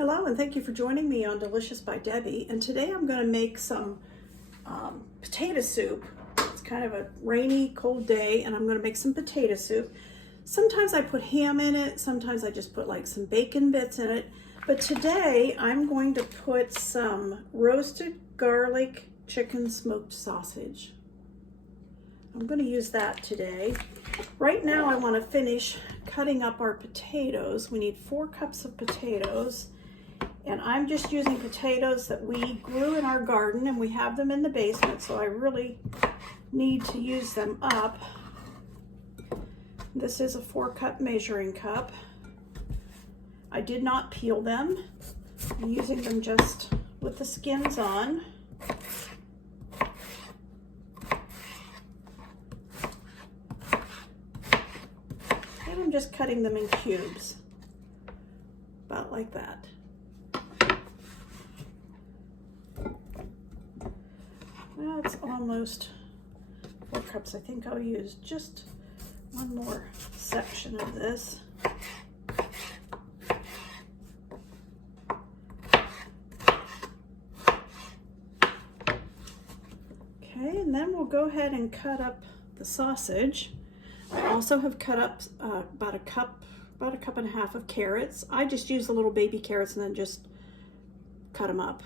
Hello and thank you for joining me on Delicious by Debbie. And today I'm going to make some potato soup. It's kind of a rainy, cold day and I'm going to make some potato soup. Sometimes I put ham in it, sometimes I just put like some bacon bits in it. But today I'm going to put some roasted garlic chicken smoked sausage. I'm going to use that today. Right now I want to finish cutting up our potatoes. We need 4 cups of potatoes. And I'm just using potatoes that we grew in our garden and we have them in the basement, so I really need to use them up. This is a 4-cup measuring cup. I did not peel them. I'm using them just with the skins on. And I'm just cutting them in cubes, about like that. That's almost 4 cups. I think I'll use just one more section of this. Okay, and then we'll go ahead and cut up the sausage. I also have cut up about a cup and a half of carrots. I just use the little baby carrots and then just cut them up.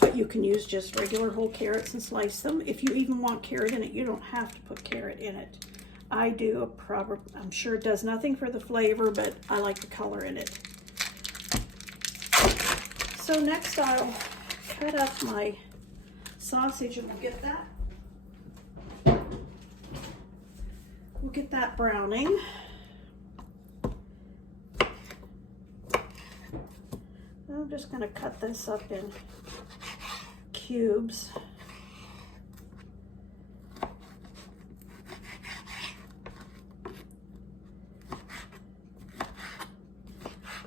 But you can use just regular whole carrots and slice them. If you even want carrot in it, you don't have to put carrot in it. I do. I'm sure it does nothing for the flavor, but I like the color in it. So next I'll cut up my sausage and we'll get that browning. I'm just going to cut this up in cubes.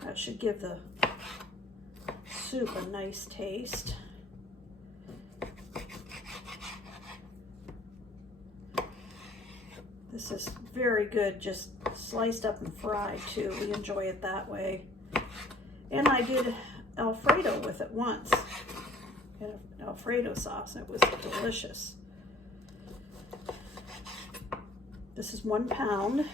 That should give the soup a nice taste. This is very good, just sliced up and fried too. We enjoy it that way. And I did Alfredo with it once. Had an Alfredo sauce, and it was delicious. This is 1 pound.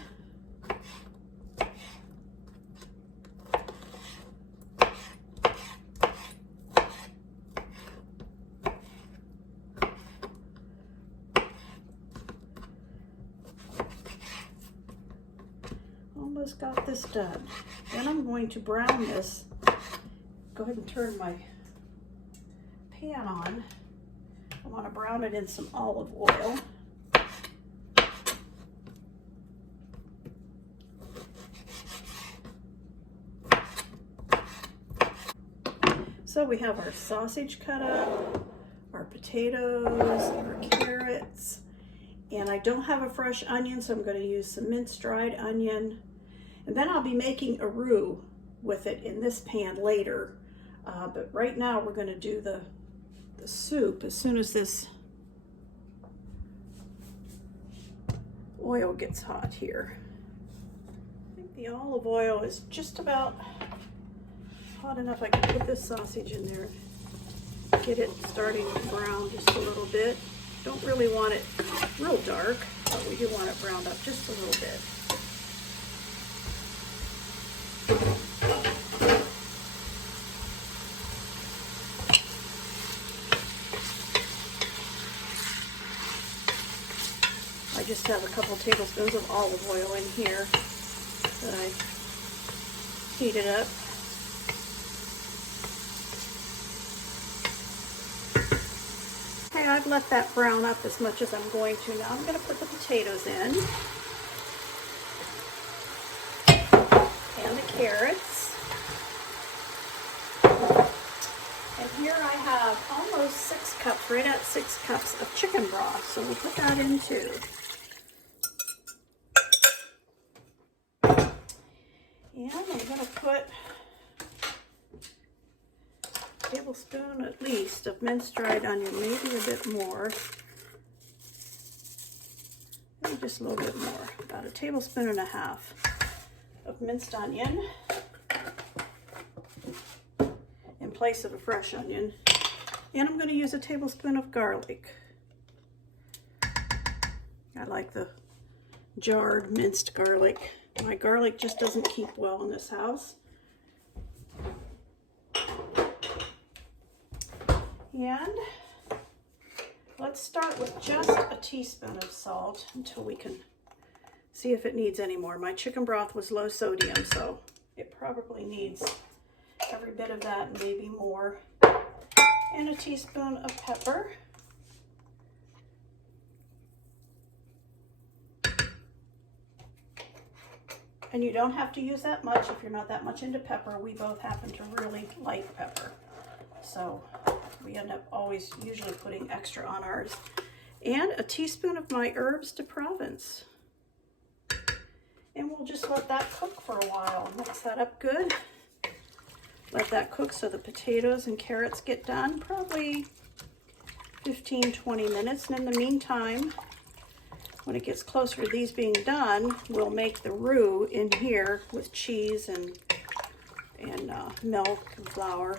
Almost got this done. Then I'm going to brown this. Go ahead and turn my pan on. I want to brown it in some olive oil. So we have our sausage cut up, our potatoes, our carrots, and I don't have a fresh onion, so I'm going to use some minced dried onion. And then I'll be making a roux with it in this pan later. But right now we're going to do the soup as soon as this oil gets hot here. I think the olive oil is just about hot enough I can put this sausage in there. Get it starting to brown just a little bit. Don't really want it real dark, but we do want it browned up just a little bit. I just have a couple tablespoons of olive oil in here that I heated up. Okay, I've let that brown up as much as I'm going to. Now I'm going to put the potatoes in and the carrots. And here I have almost 6 cups, right at 6 cups of chicken broth. So we'll put that in too. And I'm going to put a tablespoon at least of minced dried onion, maybe a bit more. Maybe just a little bit more, about 1.5 tablespoons of minced onion. place of a fresh onion. And I'm going to use a tablespoon of garlic. I like the jarred minced garlic. My garlic just doesn't keep well in this house. And let's start with just a teaspoon of salt until we can see if it needs any more. My chicken broth was low sodium, so it probably needs every bit of that and maybe more. And a teaspoon of pepper. And you don't have to use that much if you're not that much into pepper. We both happen to really like pepper. So we end up always usually putting extra on ours. And a teaspoon of my Herbs de Provence. And we'll just let that cook for a while. Mix that up good. Let that cook so the potatoes and carrots get done. Probably 15-20 minutes. And in the meantime, when it gets closer to these being done, we'll make the roux in here with cheese and milk and flour.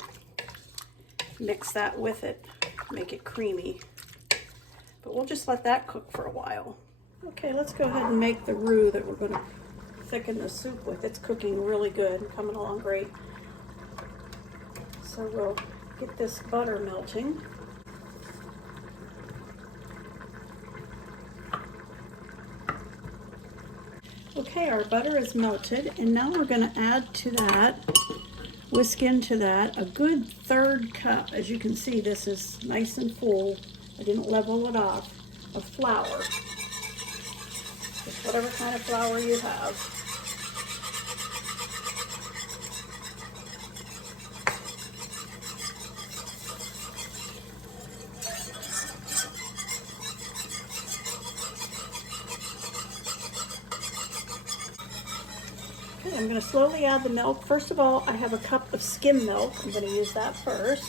Mix that with it, make it creamy. But we'll just let that cook for a while. Okay, let's go ahead and make the roux that we're going to thicken the soup with. It's cooking really good and coming along great. So we'll get this butter melting. Okay, our butter is melted, and now we're going to add to that, whisk into that, a good 1/3 cup. As you can see, this is nice and full. I didn't level it off, of flour. Just whatever kind of flour you have. I'm going to slowly add the milk. First of all, I have a cup of skim milk. I'm going to use that first.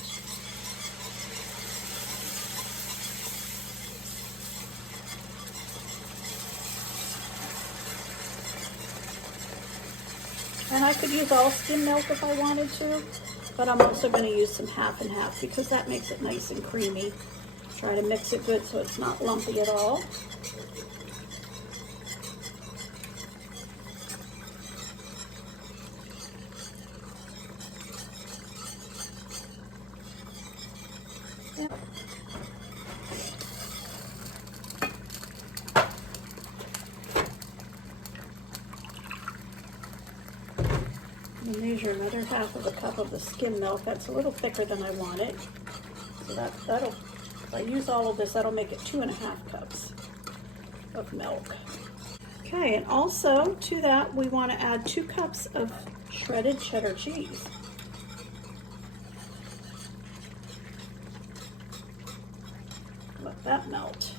And I could use all skim milk if I wanted to, but I'm also going to use some half and half because that makes it nice and creamy. Try to mix it good so it's not lumpy at all. And measure another 1/2 cup of the skim milk. That's a little thicker than I want it. So that'll, if I use all of this, that'll make it 2½ cups of milk. Okay, and also to that, we want to add 2 cups of shredded cheddar cheese. Let that melt.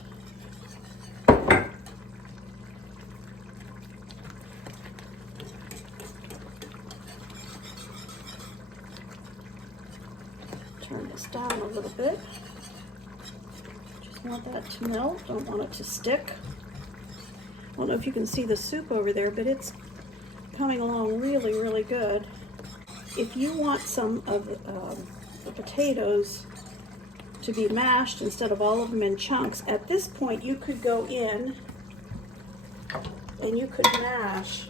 Turn this down a little bit. Just want that to melt, don't want it to stick. I don't know if you can see the soup over there, but it's coming along really, really good. If you want some of the potatoes to be mashed instead of all of them in chunks, at this point you could go in and you could mash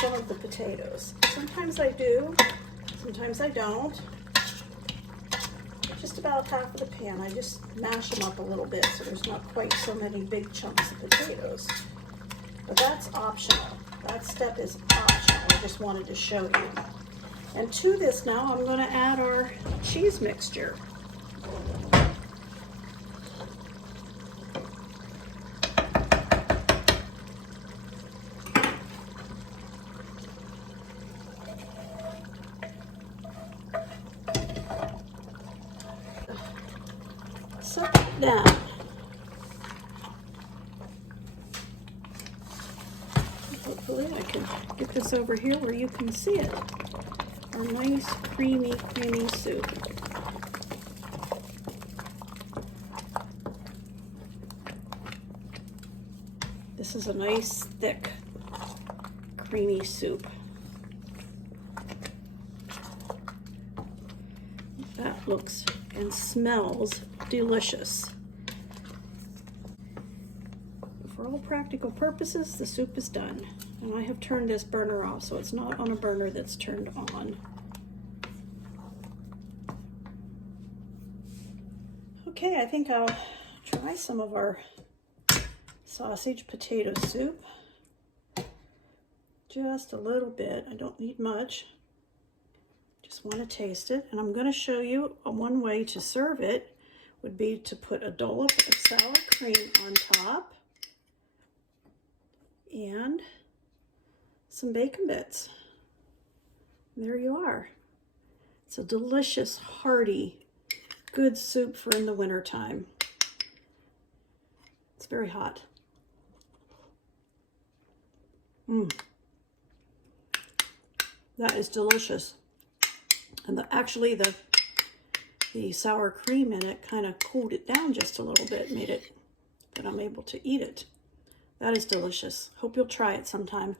some of the potatoes. Sometimes I do, sometimes I don't. Just about 1/2 of the pan. I just mash them up a little bit so there's not quite so many big chunks of potatoes. But that's optional. That step is optional. I just wanted to show you. And to this now, I'm going to add our cheese mixture. Set it down. Hopefully I can get this over here where you can see it. A nice creamy soup. This is a nice thick creamy soup. That looks and smells delicious. For all practical purposes, the soup is done. And I have turned this burner off, so it's not on a burner that's turned on. Okay, I think I'll try some of our sausage potato soup. Just a little bit. I don't need much. Just want to taste it. And I'm going to show you one way to serve it would be to put a dollop of sour cream on top and some bacon bits. There you are. It's a delicious, hearty, good soup for in the wintertime. It's very hot. That is delicious. And actually the sour cream in it kind of cooled it down just a little bit, made it that I'm able to eat it. That is delicious. Hope you'll try it sometime.